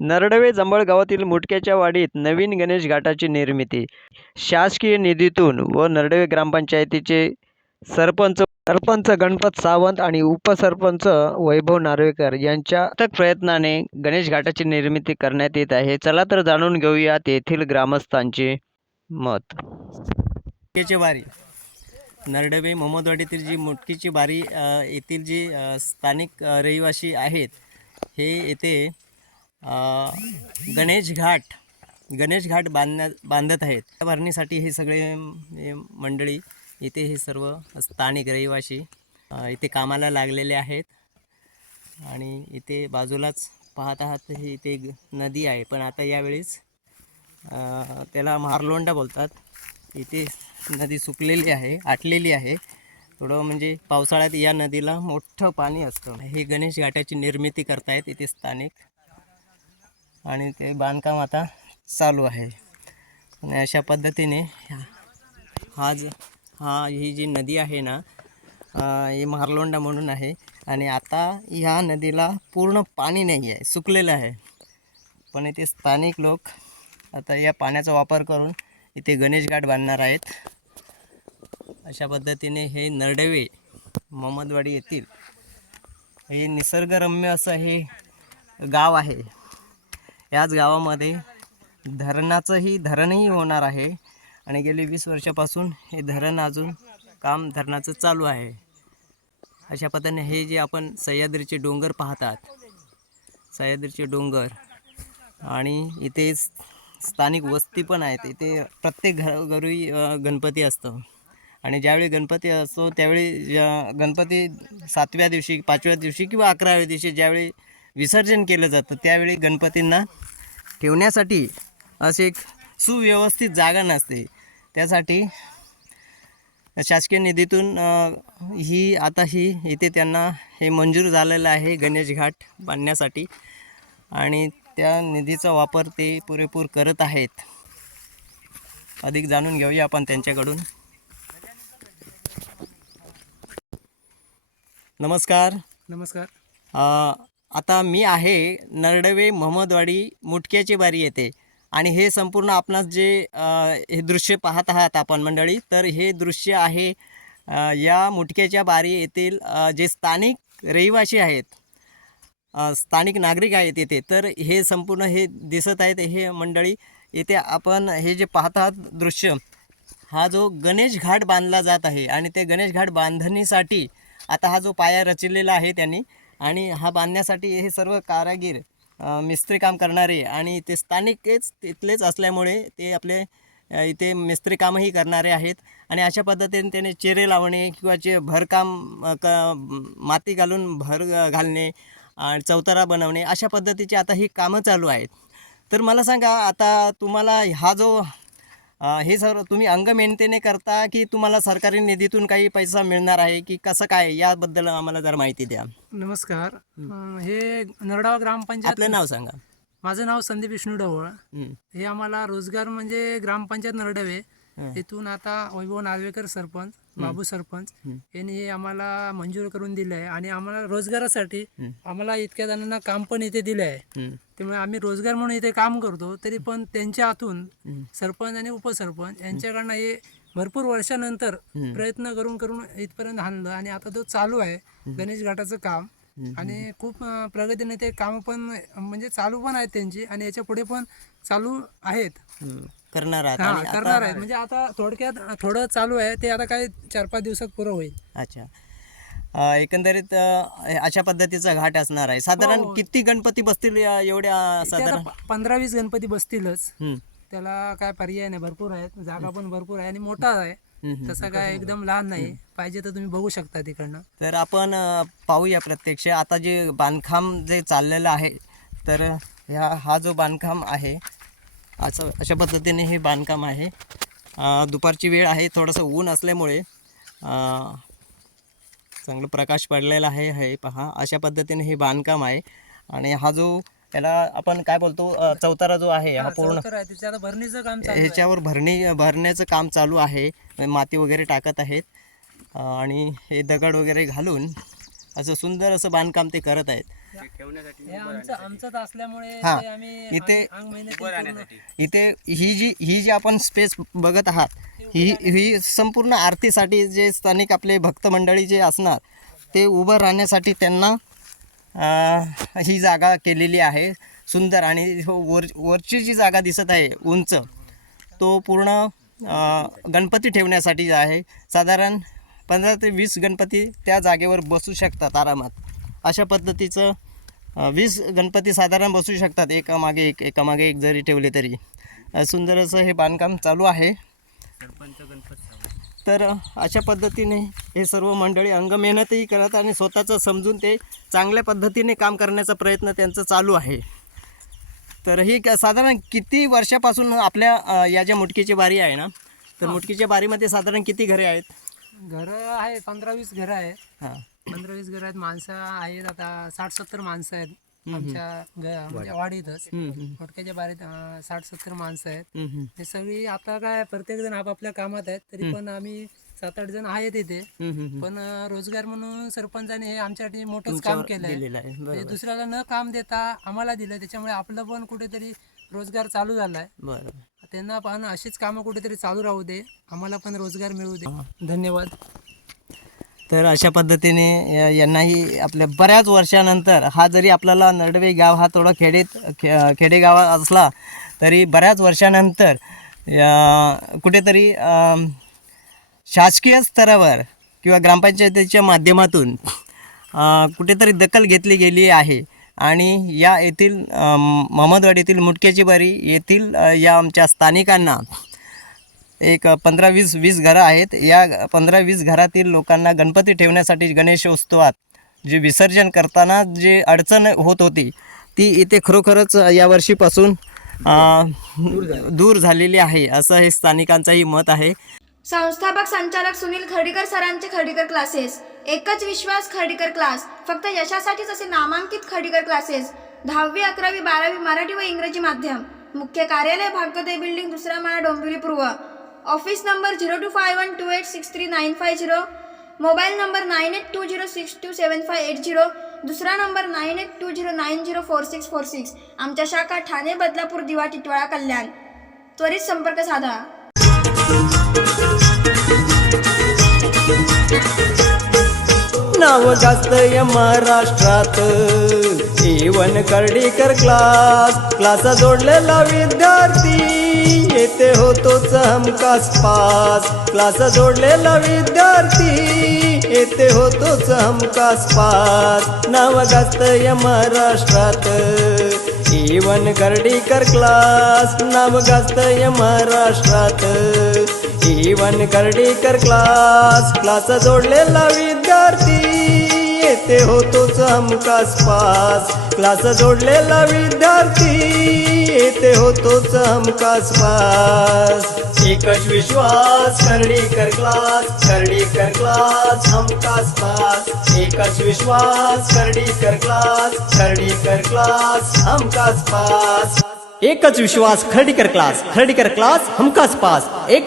नरडवे जंबळ गावातील मुटक्याच्या वाडीत नवीन गणेश घाटाची निर्मिती. शासकीय निधीतून व नरडवे ग्रामपंचायतीचे सरपंच सरपंच गणपत सावंत आणि उपसरपंच वैभव नार्वेकर यांच्या अथक प्रयत्नाने गणेश घाटाची निर्मिती करण्यात येत आहे. चला तर जाणून घेऊयात येथील ग्रामस्थांचे मत. मुटक्याची बारी नरडवे मोहम्मदवाडीतील जी मुटकीची बारी येथील जी स्थानिक रहिवासी आहेत हे येथे गणेश घाट गणेश घाट बांधण्यात बांधत आहेत. त्या भरणीसाठी हे सगळे मंडळी इथे हे सर्व स्थानिक रहिवासी इथे कामाला लागलेले आहेत. आणि इथे बाजूलाच पाहत आहात ही इथे ग- नदी आहे. पण आता यावेळेस त्याला मारलोंडा बोलतात. इथे नदी सुकलेली आहे आटलेली आहे. थोडं म्हणजे पावसाळ्यात या नदीला मोठं पाणी असतं. हे गणेश घाटाची निर्मिती करतायत इथे स्थानिक. आणि ते बांधकाम आता चालू आहे. आणि अशा पद्धतीने हा ज हा ही जी नदी आहे ना ही मारलोंडा म्हणून आहे. आणि आता ह्या नदीला पूर्ण पाणी नाही आहे सुकलेलं आहे. पण इथे स्थानिक लोक आता या पाण्याचा वापर करून इथे गणेश घाट बांधणार आहेत. अशा पद्धतीने हे नरडवे मोहम्मदवाडी येथील हे निसर्गरम्य असं हे गाव आहे. याच गावामध्ये धरणाचंही धरणही होणार आहे. आणि गेली वीस वर्षापासून हे धरण अजून काम धरणाचं चालू आहे. अशा पद्धतीने हे जे आपण सह्याद्रीचे डोंगर पाहतात सह्याद्रीचे डोंगर आणि इथे स्थानिक वस्ती पण आहेत. इथे प्रत्येक घर घरी गणपती असतो. आणि ज्यावेळी गणपती असतो त्यावेळी गणपती सातव्या दिवशी पाचव्या दिवशी किंवा अकराव्या दिवशी ज्यावेळी विसर्जन केलं जातं. त्यावेळी गणपतींना ठेवण्यासाठी असे एक सुव्यवस्थित जागा नसते. त्यासाठी शासकीय निधीतून ही आता ही इथे त्यांना हे मंजूर झालेलं आहे गणेश घाट बांधण्यासाठी. आणि त्या निधीचा वापर ते पुरेपूर करत आहेत. अधिक जाणून घेऊया आपण त्यांच्याकडून. नमस्कार. नमस्कार. आता मी आहे नरडवे महमदवाडी मुटक्याची बारी येते आणि हे संपूर्ण आपणास जे हे दृश्य पाहत आहात आपण मंडळी तर हे दृश्य आहे या मुटक्याच्या बारी येथील जे स्थानिक रहिवासी आहेत स्थानिक नागरिक आहेत येथे तर हे संपूर्ण हे दिसत आहेत हे मंडळी येथे आपण हे जे पाहत आहात दृश्य हा जो गणेश घाट बांधला जात आहे. आणि ते गणेश घाट बांधणीसाठी आता हा जो पाया रचलेला आहे त्यांनी आणि हा बांधण्यासाठी हे सर्व कारागीर मिस्त्री काम करणारे आणि ते स्थानिकच तिथलेच असल्यामुळे ते आपले इथे मिस्त्री कामही करणारे आहेत. आणि अशा पद्धतीने त्याने चेरे लावणे किंवा जे भरकाम क माती घालून भर घालणे आणि चौतारा बनवणे अशा पद्धतीची आता ही कामं चालू आहेत. तर मला सांगा आता तुम्हाला हा जो हे सर्व तुम्ही अंगमेहनतीने करता की तुम्हाला सरकारी निधीतून काही पैसा मिळणार आहे की कसं काय? याबद्दल आम्हाला जर माहिती द्या. नमस्कार. हे नरडावा ग्रामपंचायत आपलं नाव सांगा. माझं नाव संदीप विष्णू ढवळ. हं. हे आम्हाला रोजगार म्हणजे ग्रामपंचायत नरडवे. इथून आता वैभव नार्वेकर सरपंच बाबू सरपंच. यांनी हे आम्हाला मंजूर करून दिले आहे आणि आम्हाला रोजगारासाठी. आम्हाला इतक्या जणांना काम पण इथे दिले आहे. त्यामुळे आम्ही रोजगार म्हणून इथे काम करतो तरी पण त्यांच्या हातून. सरपंच आणि उपसरपंच यांच्याकडनं हे भरपूर वर्षानंतर. प्रयत्न करून करून इथपर्यंत आणलं आणि आता तो चालू आहे गणेश घाटाचं काम. आणि खूप प्रगतीने ते काम पण म्हणजे चालू पण आहेत त्यांची आणि याच्यापुढे पण चालू आहेत. करणार आहात हा आणि आता- करणार आहेत. म्हणजे आता थोडक्यात थोडं चालू आहे ते आता काय चार पाच दिवसात पुरं होईल. अच्छा. अ, एकंदरीत अ, अशा पद्धतीचा घाट असणार आहे. साधारण हो. किती गणपती बसतील या- एवढ्या ते साधारण? आता पंधरा वीस गणपती बसतीलच. त्याला काय पर्याय नाही भरपूर आहेत. जागा पण भरपूर आहे आणि मोठा आहे. तसा काय एकदम लहान नाही. पाहिजे तर तुम्ही बघू शकता तिकडनं. तर आपण अ, पाहूया प्रत्यक्ष. आता जे बांधकाम जे चाललेलं आहे तर ह्या हा जो बांधकाम आहे असं अशा पद्धतीने हे बांधकाम आहे. दुपारची वेळ आहे थोडंसं ऊन असल्यामुळे चांगलं प्रकाश पडलेला आहे हे पहा. अशा पद्धतीने हे बांधकाम आहे. आणि हा जो याला आपण काय बोलतो चौतारा जो आहे हा पूर्ण भरणीचं काम ह्याच्यावर भरणी भरण्याचं काम चालू आहे. माती वगैरे टाकत आहेत. आणि हे दगड वगैरे घालून असं सुंदर असं बांधकाम ते करत आहेत. हे आमचं आमचंच असल्यामुळे हा. ते आम्ही इथे- पूर्ण- इथे ही जी ही जी आपण स्पेस बघत आहात ही ही संपूर्ण आरतीसाठी जे स्थानिक आपले भक्त मंडळी जे असणार ते उभं राहण्यासाठी त्यांना अं, ही जागा केलेली आहे. सुंदर आणि हो वर वरची जी जागा दिसत आहे उंच तो पूर्ण अं, गणपती ठेवण्यासाठी आहे. साधारण पंधरा ते वीस गणपती त्या जागेवर बसू शकतात आरामात. अशा पद्धतीचं वीस गणपती साधारण बसू शकतात. एकामागे एक एकामागे एक जरी ठेवले तरी. सुंदर असं हे बांधकाम चालू आहे. तर अशा पद्धतीने हे सर्व मंडळी अंग मेहनतही करत आणि स्वतःचं समजून ते चांगल्या पद्धतीने काम करण्याचा प्रयत्न त्यांचं चालू आहे. तर ही क- साधारण किती वर्षापासून आपल्या या ज्या मुटकीची बारी आहे ना तर मुटकीच्या बारीमध्ये साधारण किती घरे आहेत? घरं आहेत पंधरा वीस घरं आहेत. हां. पंधरा वीस घरं आहेत माणसं आहेत आता साठ सत्तर माणसं आहेत आमच्या घ- म्हणजे वाडीतच. मोठक्याच्या बारीत अं, साठ सत्तर माणसं आहेत. हम्म, हे सगळी आता काय प्रत्येक जण आपापल्या कामात आहेत तरी पण आम्ही सात आठ जण आहेत इथे. हम्म, हम्म, हम्म. पण अं, रोजगार म्हणून सरपंचाने हे आमच्यासाठी मोठंच काम केलंय. दिलेलं आहे. म्हणजे बरोबर. दुसऱ्याला न काम देता आम्हाला दिलं त्याच्यामुळे आपलं पण कुठेतरी रोजगार चालू झालाय. त्यांना पण अशीच कामं कुठेतरी चालू राहू दे. आम्हाला पण रोजगार मिळू दे. धन्यवाद. तर अशा पद्धतीने यांनाही आपल्या बऱ्याच वर्षानंतर हा जरी आपल्याला नडवे गाव हा थोडा खेडेत खे खेडेगाव असला तरी बऱ्याच वर्षानंतर कुठेतरी शासकीय स्तरावर किंवा ग्रामपंचायतीच्या माध्यमातून कुठेतरी दखल घेतली गेली आहे. आणि या येथील महमदगड येथील मुटक्याची बारी येथील या आमच्या स्थानिकांना एक पंधरा वीस वीस घरं आहेत. या पंधरा वीस घरातील लोकांना गणपती ठेवण्यासाठी गणेशोत्सवात जे विसर्जन करताना जे अडचण होत होती ती इथे खरोखरच या वर्षीपासून दूर झालेली आहे असं हे स्थानिकांचंही मत आहे. संस्थापक संचालक सुनील खर्डीकर सरांचे खर्डीकर क्लासेस एकच विश्वास खर्डीकर क्लास. फक्त यशासाठीच असे नामांकित खर्डीकर क्लासेस दहावी अकरावी बारावी मराठी व इंग्रजी माध्यम. मुख्य कार्यालय भाग्योदय बिल्डिंग दुसरा माळा डोंबिवली पूर्व. Office number zero two five one two eight six three nine five zero mobile number nine eight two zero six two seven five eight zero दुसरा number nine eight two zero nine zero four six four six आमच्या शाखा ठाणे बदलापूर दिवा टिटवाळा कल्याण. त्वरित संपर्क साधा. नाव जास्त या महाराष्ट्रात. जीवन कर्डीकर क्लास क्लास जोडलेला विद्यार्थी. येते होतोच हमखास पास. क्लास जोडलेला विद्यार्थी. येते होतोच हमखास पास. नाव जास्त या महाराष्ट्रात. जीवन कर्डीकर क्लास नाव गाजत या महाराष्ट्रात. Even कर्डीकर class. क्लास जोडलेला विद्यार्थी येते होतोच हमकास पास. क्लास जोडलेला विद्यार्थी येते होतोच हमकास पास. एकच विश्वास कर्डीकर क्लास कर्डीकर क्लास हमकास पास. एकच विश्वास कर्डीकर क्लास कर्डीकर क्लास हमकास पास. एकच विश्वास खर्डीकर क्लास खर्डीकर क्लास हमकास पास. एक